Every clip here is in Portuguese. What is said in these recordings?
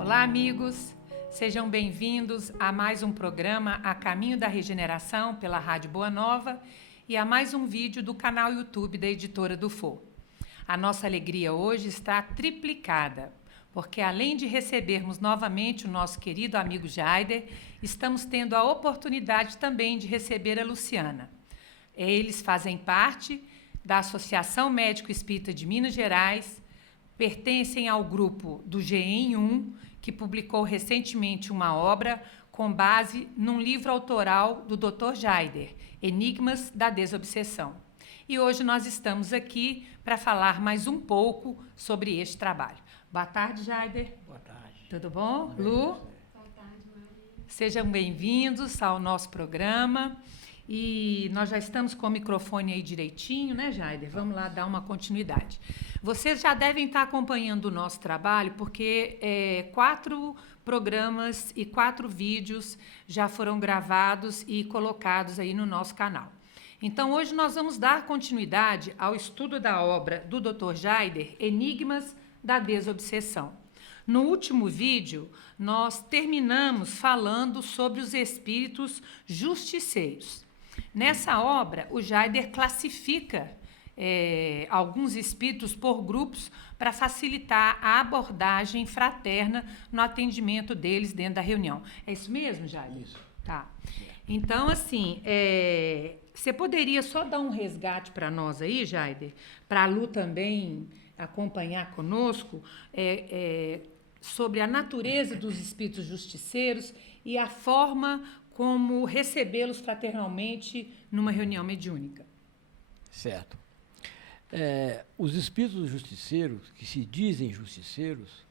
Olá, amigos! Sejam bem-vindos a mais um programa A Caminho da Regeneração pela Rádio Boa Nova e a mais um vídeo do canal YouTube da Editora do For. A nossa alegria hoje está triplicada, porque além de recebermos novamente o nosso querido amigo Jaider, estamos tendo a oportunidade também de receber a Luciana. Eles fazem parte da Associação Médico Espírita de Minas Gerais, pertencem ao grupo do GEM1, que publicou recentemente uma obra com base num livro autoral do Dr. Jaider, Enigmas da Desobsessão. E hoje nós estamos aqui para falar mais um pouco sobre este trabalho. Boa tarde, Jaider. Boa tarde. Tudo bom? Tudo bem, Lu? você? Boa tarde, Maria. Sejam bem-vindos ao nosso programa. E nós já estamos com o microfone aí direitinho, né, Jaider? Vamos lá dar uma continuidade. Vocês já devem estar acompanhando o nosso trabalho, porque 4 programas e 4 vídeos já foram gravados e colocados aí no nosso canal. Então, hoje nós vamos dar continuidade ao estudo da obra do Dr. Jaider, Enigmas da Desobsessão. No último vídeo, nós terminamos falando sobre os espíritos justiceiros. Nessa obra, o Jaider classifica alguns espíritos por grupos para facilitar a abordagem fraterna no atendimento deles dentro da reunião. É isso mesmo, Jaider? Isso. Tá. Então, assim, você poderia só dar um resgate para nós aí, Jaider, para a Lu também acompanhar conosco, sobre a natureza dos espíritos justiceiros e a forma como recebê-los fraternalmente numa reunião mediúnica. Certo. Os espíritos justiceiros, que se dizem justiceiros,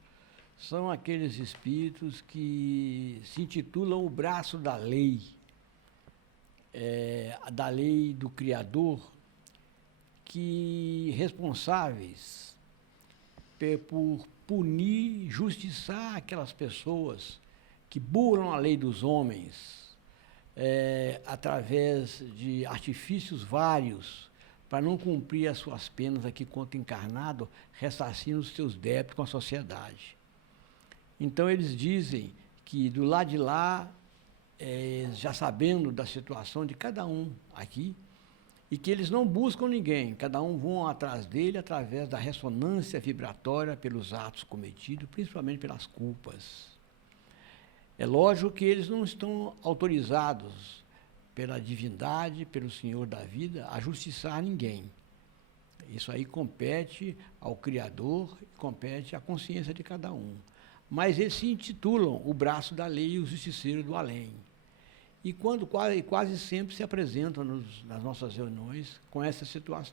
são aqueles espíritos que se intitulam o braço da lei do Criador, que responsáveis por punir, justiçar aquelas pessoas que burlam a lei dos homens, através de artifícios vários, para não cumprir as suas penas aqui quanto encarnado, ressarcindo os seus débitos com a sociedade. Então, eles dizem que do lado de lá, já sabendo da situação de cada um aqui, e que eles não buscam ninguém, cada um vão atrás dele através da ressonância vibratória pelos atos cometidos, principalmente pelas culpas. É lógico que eles não estão autorizados pela divindade, pelo Senhor da vida, a justiçar ninguém. Isso aí compete ao Criador, compete à consciência de cada um. Mas eles se intitulam o braço da lei e o justiceiro do além. E quase sempre se apresentam nas nossas reuniões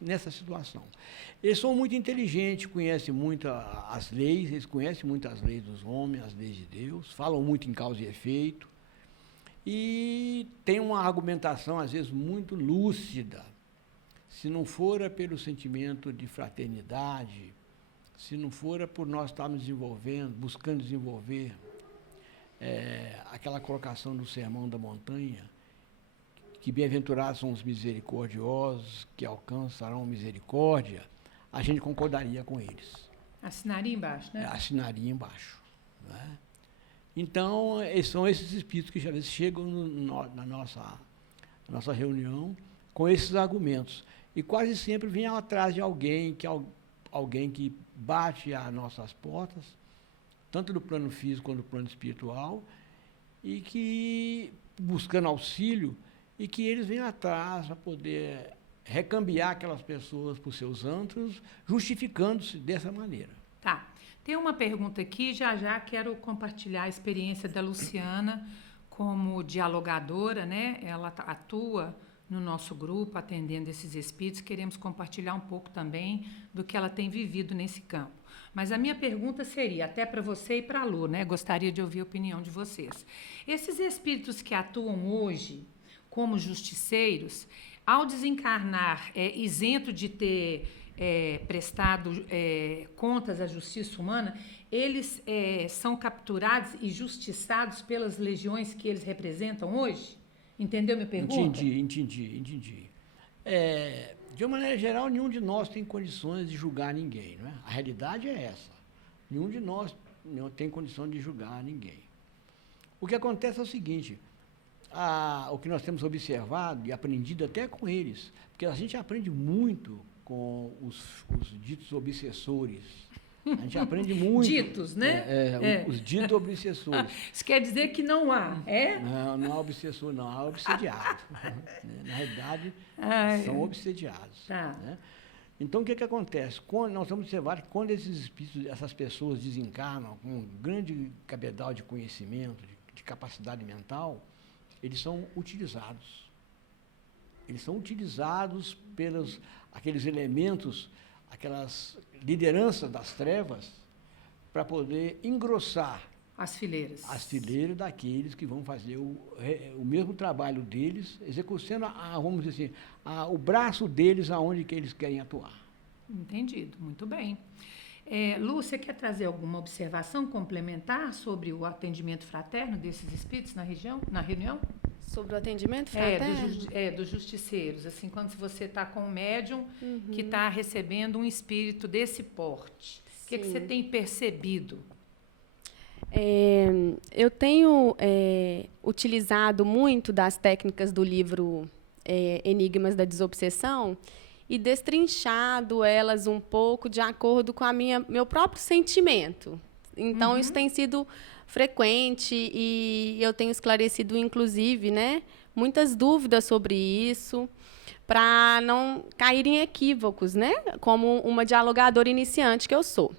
nessa situação. Eles são muito inteligentes, conhecem muito as leis, eles conhecem muito as leis dos homens, as leis de Deus, falam muito em causa e efeito, e têm uma argumentação, às vezes, muito lúcida. Se não fora pelo sentimento de fraternidade, se não fora por nós estarmos buscando desenvolver aquela colocação do Sermão da Montanha, que bem-aventurados são os misericordiosos, que alcançarão misericórdia, a gente concordaria com eles. Assinaria embaixo, né? Assinaria embaixo. Né? Então, são esses espíritos que, às vezes, chegam na nossa reunião com esses argumentos. E quase sempre vêm atrás de alguém que bate às nossas portas, tanto do plano físico quanto do plano espiritual, e que, buscando auxílio, e que eles vêm atrás para poder recambiar aquelas pessoas por seus antros, justificando-se dessa maneira. Tá. Tem uma pergunta aqui, já quero compartilhar a experiência da Luciana como dialogadora, né? Ela atua no nosso grupo, atendendo esses espíritos. Queremos compartilhar um pouco também do que ela tem vivido nesse campo. Mas a minha pergunta seria, até para você e para a Lu, né? Gostaria de ouvir a opinião de vocês. Esses espíritos que atuam hoje como justiceiros, ao desencarnar, isento de ter prestado contas à justiça humana, eles são capturados e justiçados pelas legiões que eles representam hoje? Entendeu minha pergunta? Entendi. De uma maneira geral, nenhum de nós tem condições de julgar ninguém, não é? A realidade é essa. Nenhum de nós não tem condição de julgar ninguém. O que acontece é o seguinte, o que nós temos observado e aprendido até com eles, porque a gente aprende muito com os ditos obsessores. A gente aprende muito. Ditos, né? Os ditos obsessores. Isso quer dizer que não há, é? Não há obsessor, não, há obsediado. Na realidade, são obsediados. Tá. Né? Então, o que acontece? Nós vamos observar que quando esses espíritos, essas pessoas desencarnam com um grande cabedal de conhecimento, de capacidade mental, eles são utilizados. Eles são utilizados pelos aqueles elementos, aquelas lideranças das trevas, para poder engrossar as fileiras daqueles que vão fazer o mesmo trabalho deles, executando, vamos dizer assim, o braço deles aonde que eles querem atuar. Entendido, muito bem. Lu, você quer trazer alguma observação complementar sobre o atendimento fraterno desses espíritos na reunião? Sobre o atendimento fraterno? Dos justiceiros. Assim, quando você está com um médium que está recebendo um espírito desse porte, o que você tem percebido? Eu tenho utilizado muito das técnicas do livro Enigmas da Desobsessão e destrinchado elas um pouco de acordo com meu próprio sentimento. Então, isso tem sido frequente e eu tenho esclarecido, inclusive, né, muitas dúvidas sobre isso, para não cair em equívocos, né, como uma dialogadora iniciante que eu sou.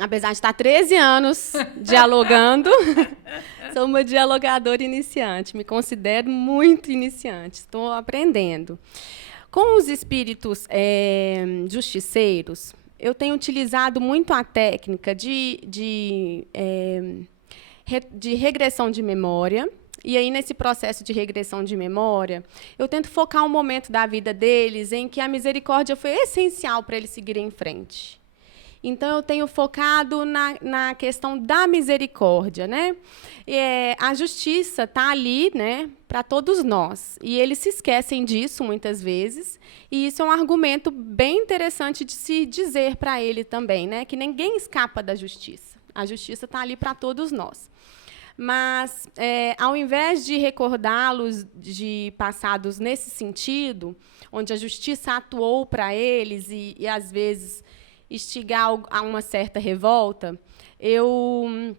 Apesar de estar 13 anos dialogando, sou uma dialogadora iniciante, me considero muito iniciante, estou aprendendo. Com os espíritos justiceiros, eu tenho utilizado muito a técnica de regressão de memória. E aí, nesse processo de regressão de memória, eu tento focar um momento da vida deles em que a misericórdia foi essencial para eles seguirem em frente. Então, eu tenho focado na questão da misericórdia, né? A justiça está ali, né, para todos nós. E eles se esquecem disso muitas vezes. E isso é um argumento bem interessante de se dizer para ele também, né? Que ninguém escapa da justiça. A justiça está ali para todos nós. Mas, ao invés de recordá-los de passados nesse sentido, onde a justiça atuou para eles e às vezes, instigar a uma certa revolta, eu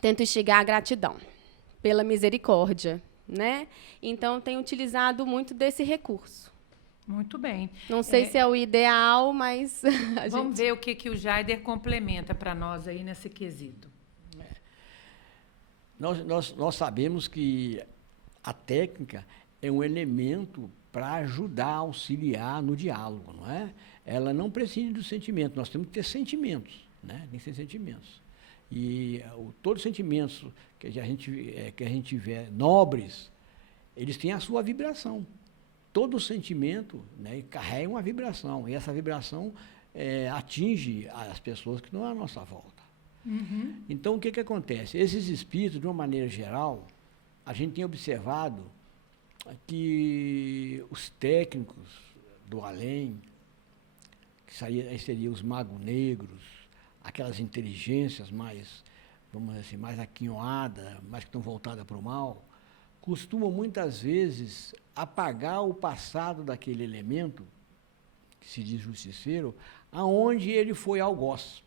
tento instigar a gratidão pela misericórdia, né? Então, tenho utilizado muito desse recurso. Muito bem. Não sei se é o ideal, mas... Vamos ver o que o Jaider complementa para nós aí nesse quesito. Nós sabemos que a técnica é um elemento para ajudar, auxiliar no diálogo, não é? Ela não prescinde do sentimento, nós temos que ter sentimentos, né? Tem que ter sentimentos. E todos os sentimentos que a gente tiver nobres, eles têm a sua vibração. Todo sentimento, né, carrega uma vibração, e essa vibração atinge as pessoas que estão à nossa volta. Então, o que acontece? Esses espíritos, de uma maneira geral, a gente tem observado que os técnicos do além, que seriam os magos negros, aquelas inteligências mais, vamos dizer assim, mais aquinhoadas, mais que estão voltadas para o mal, costumam muitas vezes apagar o passado daquele elemento, que se diz justiceiro, aonde ele foi algoz.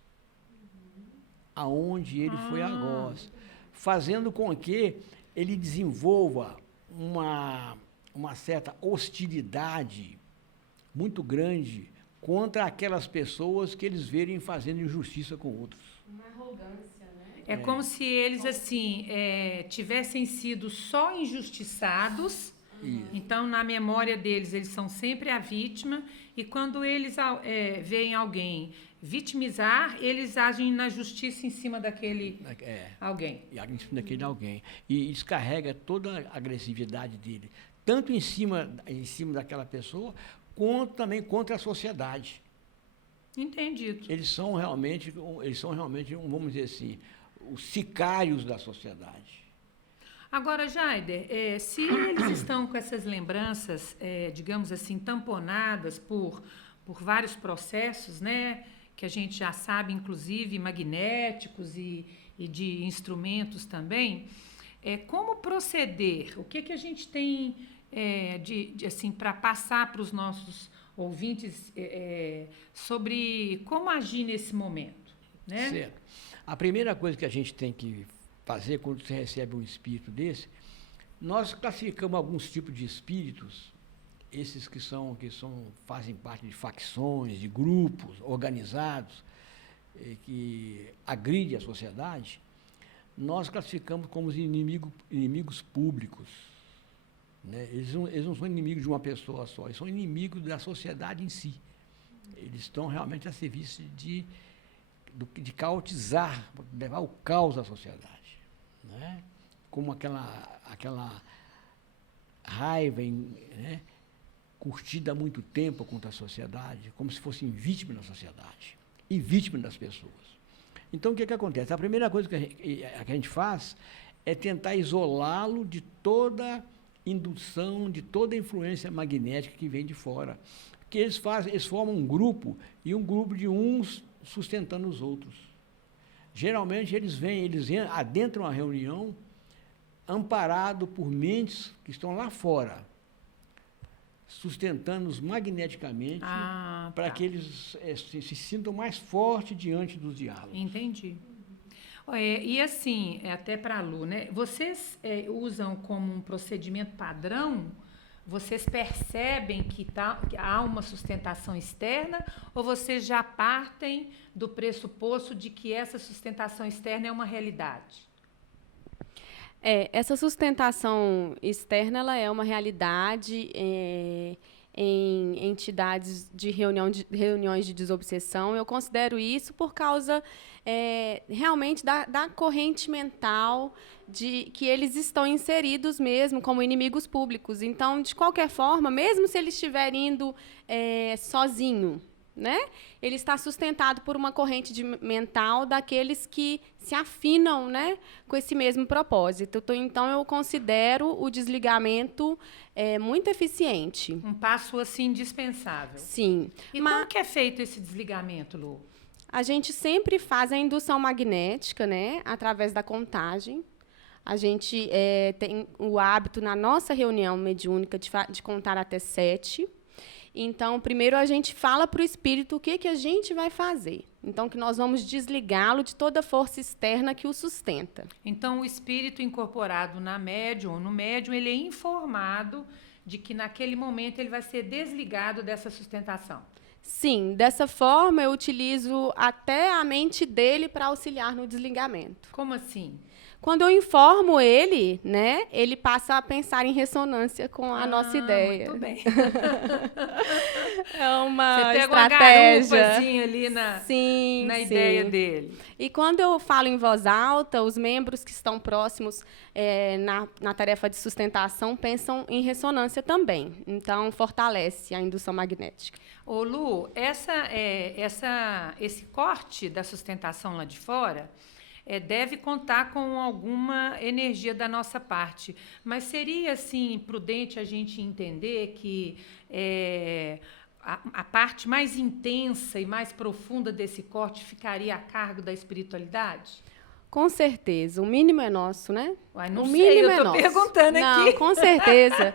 Aonde ele foi algoz. Fazendo com que ele desenvolva uma certa hostilidade muito grande contra aquelas pessoas que eles verem fazendo injustiça com outros. Uma arrogância, né? É como se eles, assim, tivessem sido só injustiçados. Então, na memória deles, eles são sempre a vítima. E quando eles veem alguém vitimizar, eles agem na justiça em cima daquele alguém. Em cima daquele alguém. E descarrega toda a agressividade dele, tanto em cima daquela pessoa, quanto também contra a sociedade. Entendido. Eles são realmente, vamos dizer assim, os sicários da sociedade. Agora, Jaider, se eles estão com essas lembranças, digamos assim, tamponadas por vários processos, né, que a gente já sabe, inclusive magnéticos e de instrumentos também, como proceder? O que a gente tem assim, para passar para os nossos ouvintes sobre como agir nesse momento, né? Certo. A primeira coisa que a gente tem que fazer quando você recebe um espírito desse, nós classificamos alguns tipos de espíritos, esses que fazem parte de facções, de grupos organizados, que agridem a sociedade, nós classificamos como os inimigos públicos. Né? Eles não são inimigos de uma pessoa só, eles são inimigos da sociedade em si. Eles estão realmente a serviço de caotizar, levar o caos à sociedade. Né? Como aquela raiva né, curtida há muito tempo contra a sociedade, como se fossem vítimas da sociedade e vítimas das pessoas. Então, o que acontece? A primeira coisa que a gente faz é tentar isolá-lo de toda indução, de toda influência magnética que vem de fora. Porque eles formam um grupo, e um grupo de uns sustentando os outros. Geralmente, eles adentram a reunião amparados por mentes que estão lá fora, sustentando-os magneticamente para que eles se sintam mais fortes diante dos diálogos. Entendi. E assim, até para a Lu, né? Vocês usam como um procedimento padrão? Vocês percebem que há uma sustentação externa ou vocês já partem do pressuposto de que essa sustentação externa é uma realidade? Essa sustentação externa ela é uma realidade em entidades de reuniões de desobsessão. Eu considero isso por causa realmente da corrente mental de que eles estão inseridos mesmo como inimigos públicos. Então, de qualquer forma, mesmo se ele estiver indo sozinho, né, ele está sustentado por uma corrente mental daqueles que se afinam, né, com esse mesmo propósito. Então, eu considero o desligamento muito eficiente. Um passo assim indispensável. Sim. Como que é feito esse desligamento, Lu? A gente sempre faz a indução magnética, né, através da contagem. A gente tem o hábito, na nossa reunião mediúnica, de contar até 7. Então, primeiro a gente fala para o espírito o que a gente vai fazer. Então, que nós vamos desligá-lo de toda força externa que o sustenta. Então, o espírito incorporado no médium, ele é informado de que naquele momento ele vai ser desligado dessa sustentação. Sim, dessa forma eu utilizo até a mente dele para auxiliar no desligamento. Como assim? Quando eu informo ele, né, ele passa a pensar em ressonância com a nossa ideia. Muito bem. É uma Você pega estratégia. Uma garupazinha ali na ideia dele. E quando eu falo em voz alta, os membros que estão próximos na tarefa de sustentação pensam em ressonância também. Então, fortalece a indução magnética. Ô, Lu, esse corte da sustentação lá de fora deve contar com alguma energia da nossa parte. Mas seria, assim, prudente a gente entender que a parte mais intensa e mais profunda desse corte ficaria a cargo da espiritualidade? Com certeza. O mínimo é nosso, né? Uai, não o sei, mínimo eu tô perguntando aqui. Não, com certeza.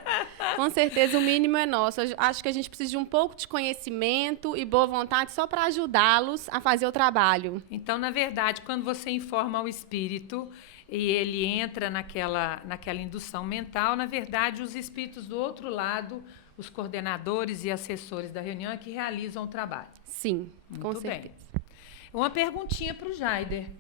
Com certeza, o mínimo é nosso. Acho que a gente precisa de um pouco de conhecimento e boa vontade só para ajudá-los a fazer o trabalho. Então, na verdade, quando você informa ao espírito e ele entra naquela indução mental, na verdade, os espíritos do outro lado, os coordenadores e assessores da reunião, é que realizam o trabalho. Sim, com Muito certeza. bem. Uma perguntinha para o Jaider.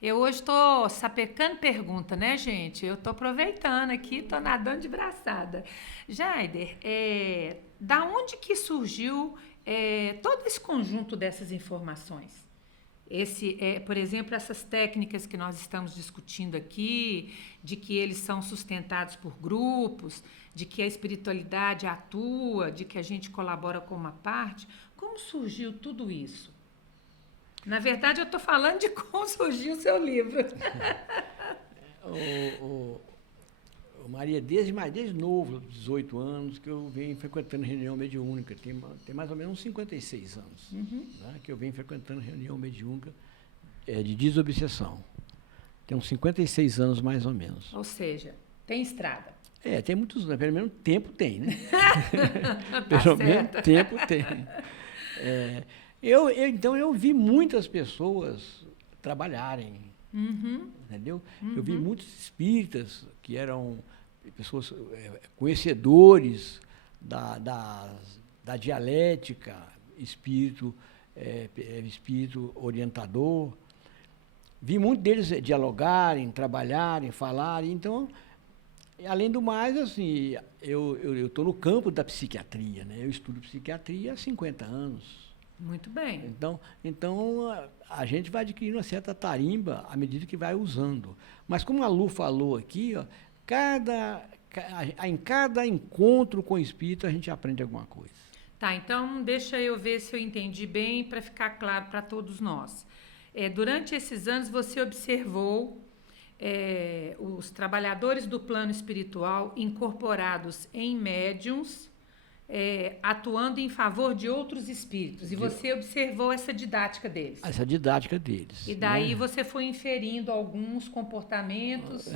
Eu hoje estou sapecando pergunta, né, gente? Eu estou aproveitando aqui, estou nadando de braçada. Jaider, da onde que surgiu todo esse conjunto dessas informações? Por exemplo, essas técnicas que nós estamos discutindo aqui, de que eles são sustentados por grupos, de que a espiritualidade atua, de que a gente colabora com uma parte. Como surgiu tudo isso? Na verdade, eu estou falando de como surgiu o seu livro. Maria, desde novo, 18 anos, que eu venho frequentando reunião mediúnica. Tem mais ou menos uns 56 anos, né, que eu venho frequentando reunião mediúnica de desobsessão. Tem uns 56 anos, mais ou menos. Ou seja, tem estrada. Tem muitos anos, pelo menos tempo tem, né? Tá pelo certo. menos tempo tem. Então, eu vi muitas pessoas trabalharem, entendeu? Eu vi muitos espíritas que eram pessoas conhecedores da dialética, espírito orientador. Vi muitos deles dialogarem, trabalharem, falarem. Então, além do mais, assim, eu estou no campo da psiquiatria, né? Eu estudo psiquiatria há 50 anos. Muito bem. Então, a gente vai adquirindo uma certa tarimba à medida que vai usando. Mas, como a Lu falou aqui, ó, em cada encontro com o espírito, a gente aprende alguma coisa. Tá, então deixa eu ver se eu entendi bem para ficar claro para todos nós. Durante esses anos, você observou os trabalhadores do plano espiritual incorporados em médiums, atuando em favor de outros espíritos. E você observou essa didática deles. Essa didática deles. E daí você foi inferindo alguns comportamentos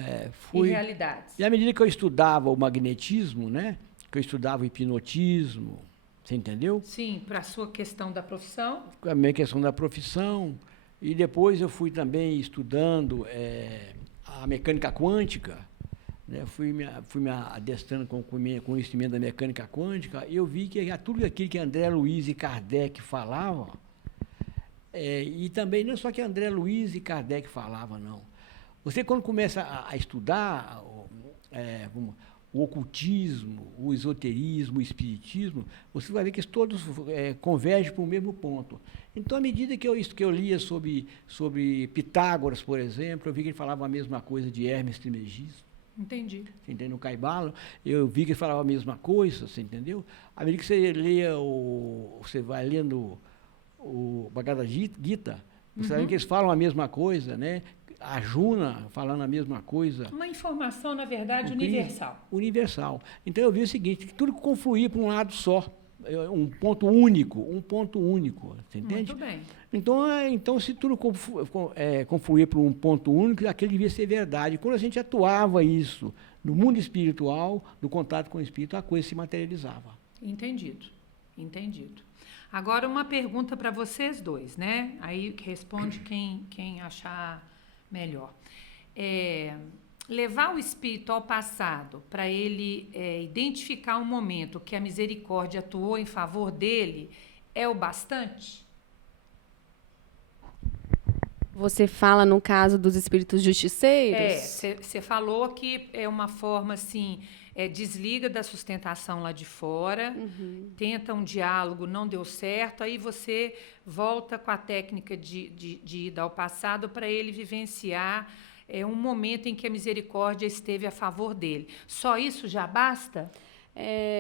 e realidades. E à medida que eu estudava o magnetismo, né, que eu estudava o hipnotismo, você entendeu? Sim, para a sua questão da profissão. A minha questão da profissão. E depois eu fui também estudando a mecânica quântica, né? Fui me adestrando com o conhecimento da mecânica quântica, e eu vi que tudo aquilo que André Luiz e Kardec falavam, e também não é só que André Luiz e Kardec falavam, não. Você, quando começa a estudar o ocultismo, o esoterismo, o espiritismo, você vai ver que todos convergem para o mesmo ponto. Então, à medida que eu lia sobre Pitágoras, por exemplo, eu vi que ele falava a mesma coisa de Hermes Trismegisto. Entendi. Você entende? No Caibalo, eu vi que ele falava a mesma coisa, você entendeu? À medida que você vai lendo o Bhagavad Gita, você vai ver que eles falam a mesma coisa, né? A Juna falando a mesma coisa. Uma informação, na verdade, universal. Universal. Então, eu vi o seguinte, que tudo confluía para um lado só, um ponto único, você entende? Muito bem. Então, se tudo confluir para um ponto único, aquele devia ser verdade. Quando a gente atuava isso no mundo espiritual, no contato com o espírito, a coisa se materializava. Entendido. Agora, uma pergunta para vocês dois, né? Aí responde quem achar melhor. Levar o espírito ao passado para ele identificar um momento que a misericórdia atuou em favor dele é o bastante? Você fala no caso dos espíritos justiceiros? Você falou que é uma forma assim, desliga da sustentação lá de fora, tenta um diálogo, não deu certo, aí você volta com a técnica de ida ao passado para ele vivenciar um momento em que a misericórdia esteve a favor dele. Só isso já basta?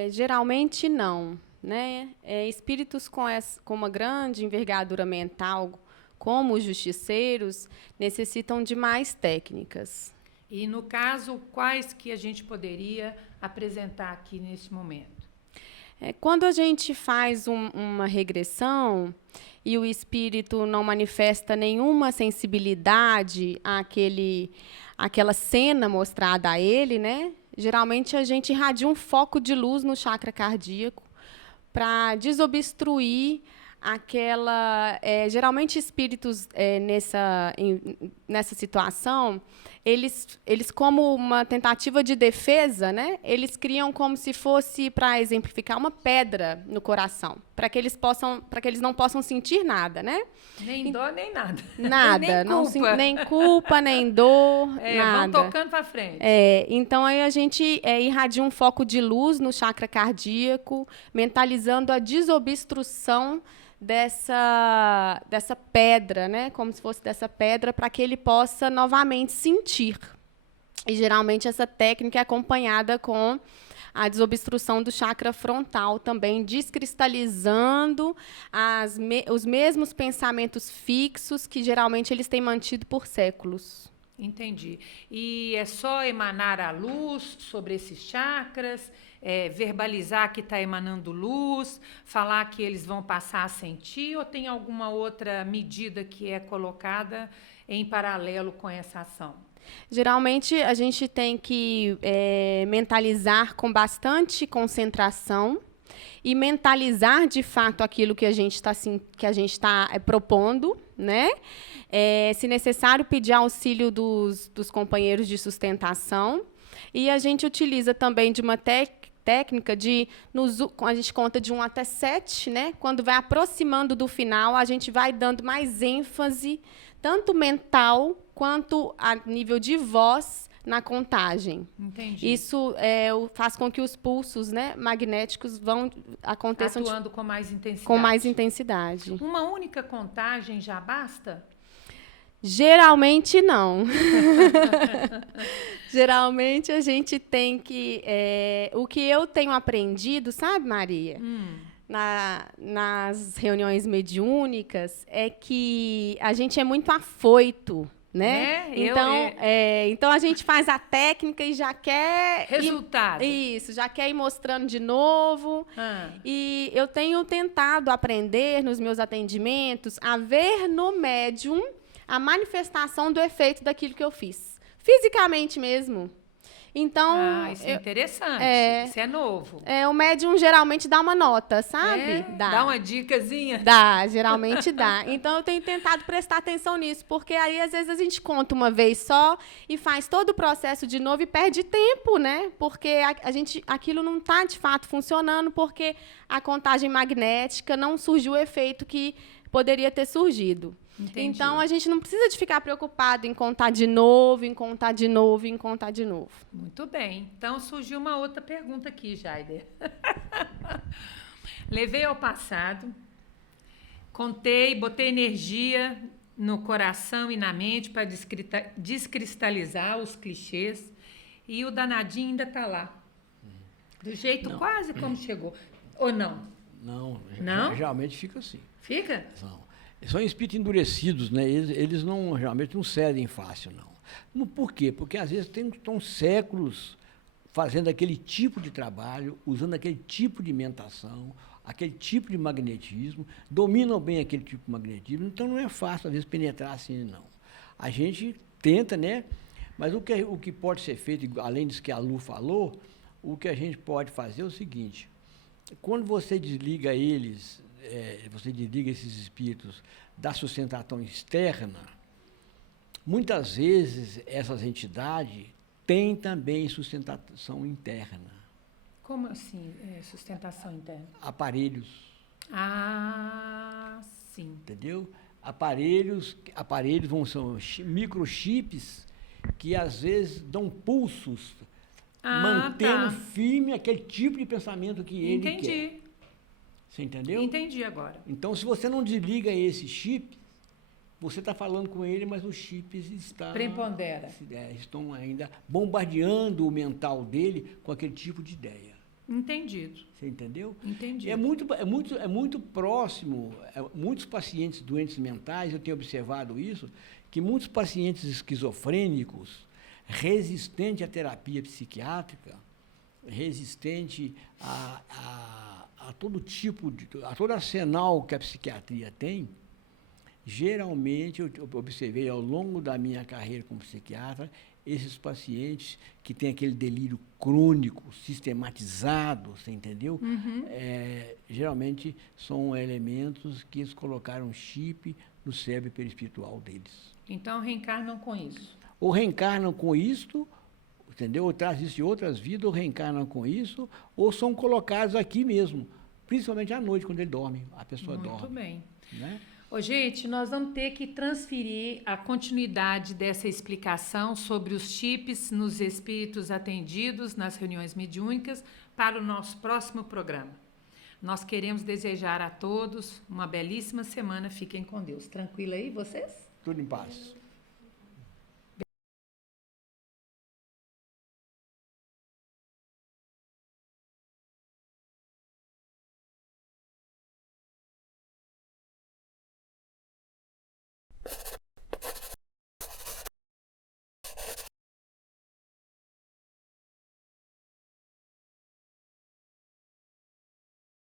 Geralmente não, né? Espíritos com uma grande envergadura mental, como os justiceiros, necessitam de mais técnicas. E, no caso, quais que a gente poderia apresentar aqui nesse momento? Quando a gente faz uma regressão e o espírito não manifesta nenhuma sensibilidade àquela cena mostrada a ele, né? Geralmente a gente irradia um foco de luz no chakra cardíaco para desobstruir geralmente espíritos nessa situação, eles como uma tentativa de defesa, né, eles criam como se fosse, para exemplificar, uma pedra no coração, para que eles não possam sentir nada, né? Nem dor, nem nada. Nada, nem culpa, nem dor, nada. Vão tocando para frente. Então, aí a gente irradia um foco de luz no chakra cardíaco, mentalizando a desobstrução dessa pedra, né? Como se fosse dessa pedra, para que ele possa novamente sentir. E, geralmente, essa técnica é acompanhada com a desobstrução do chakra frontal, também descristalizando os mesmos pensamentos fixos que, geralmente, eles têm mantido por séculos. Entendi. E é só emanar a luz sobre esses chakras, verbalizar que está emanando luz, falar que eles vão passar a sentir, ou tem alguma outra medida que é colocada em paralelo com essa ação? Geralmente, a gente tem que mentalizar com bastante concentração e mentalizar, de fato, aquilo que a gente está propondo, né? Se necessário, pedir auxílio dos companheiros de sustentação. E a gente utiliza também de uma técnica a gente conta de 1 até 7, né? Quando vai aproximando do final, a gente vai dando mais ênfase, tanto mental quanto a nível de voz, na contagem. Entendi. Isso faz com que os pulsos, né, magnéticos aconteçam atuando com mais intensidade. Com mais intensidade. Uma única contagem já basta? Geralmente não. Geralmente a gente tem que... o que eu tenho aprendido, sabe, Maria? Nas reuniões mediúnicas, é que a gente é muito afoito, né? Então a gente faz a técnica e já quer... Resultado. Isso, já quer ir mostrando de novo. E eu tenho tentado aprender nos meus atendimentos a ver no médium a manifestação do efeito daquilo que eu fiz. Fisicamente mesmo. Então... isso é interessante. Isso é novo. O médium geralmente dá uma nota, sabe? Dá uma dicasinha? Dá, geralmente dá. Então, eu tenho tentado prestar atenção nisso, porque aí, às vezes, a gente conta uma vez só e faz todo o processo de novo e perde tempo, né? Porque aquilo não está, de fato, funcionando, porque a contagem magnética não surgiu o efeito que poderia ter surgido. Entendi. Então, a gente não precisa de ficar preocupado em contar de novo, em contar de novo, em contar de novo. Muito bem. Então, surgiu uma outra pergunta aqui, Jaider. Levei ao passado, contei, botei energia no coração e na mente para descristalizar os clichês e o danadinho ainda está lá. Do jeito quase como chegou. Ou não? Não? Geralmente fica assim. Fica? Não. São espíritos endurecidos, né? Eles geralmente não cedem fácil, não. Por quê? Porque, às vezes, estão séculos fazendo aquele tipo de trabalho, usando aquele tipo de mentação, aquele tipo de magnetismo, dominam bem aquele tipo de magnetismo, então não é fácil, às vezes, penetrar assim, não. A gente tenta, né? Mas o que pode ser feito, além disso que a Lu falou, o que a gente pode fazer é o seguinte: quando você desliga você desliga esses espíritos da sustentação externa, muitas vezes essas entidades têm também sustentação interna. Como assim, sustentação interna? Aparelhos. Sim. Entendeu? Aparelhos são microchips que às vezes dão pulsos, mantendo firme aquele tipo de pensamento que ele quer. Entendi. Você entendeu? Entendi agora. Então, se você não desliga esse chip, você está falando com ele, mas os chips estão ainda bombardeando o mental dele com aquele tipo de ideia. Entendido. Você entendeu? Entendi. É muito próximo. Muitos pacientes doentes mentais, eu tenho observado isso, que muitos pacientes esquizofrênicos, resistentes à terapia psiquiátrica, resistentes a todo arsenal que a psiquiatria tem, geralmente, eu observei ao longo da minha carreira como psiquiatra, esses pacientes que têm aquele delírio crônico, sistematizado, você entendeu? Geralmente são elementos que eles colocaram chip no cérebro perispiritual deles. Então, reencarnam com isso? Ou reencarnam com isso, entendeu? Ou traz isso de outras vidas, ou reencarnam com isso, ou são colocados aqui mesmo, principalmente à noite, quando ele dorme, a pessoa dorme. Muito bem. Né? Gente, nós vamos ter que transferir a continuidade dessa explicação sobre os chips nos espíritos atendidos nas reuniões mediúnicas para o nosso próximo programa. Nós queremos desejar a todos uma belíssima semana. Fiquem com Deus. Tranquilo aí, vocês? Tudo em paz.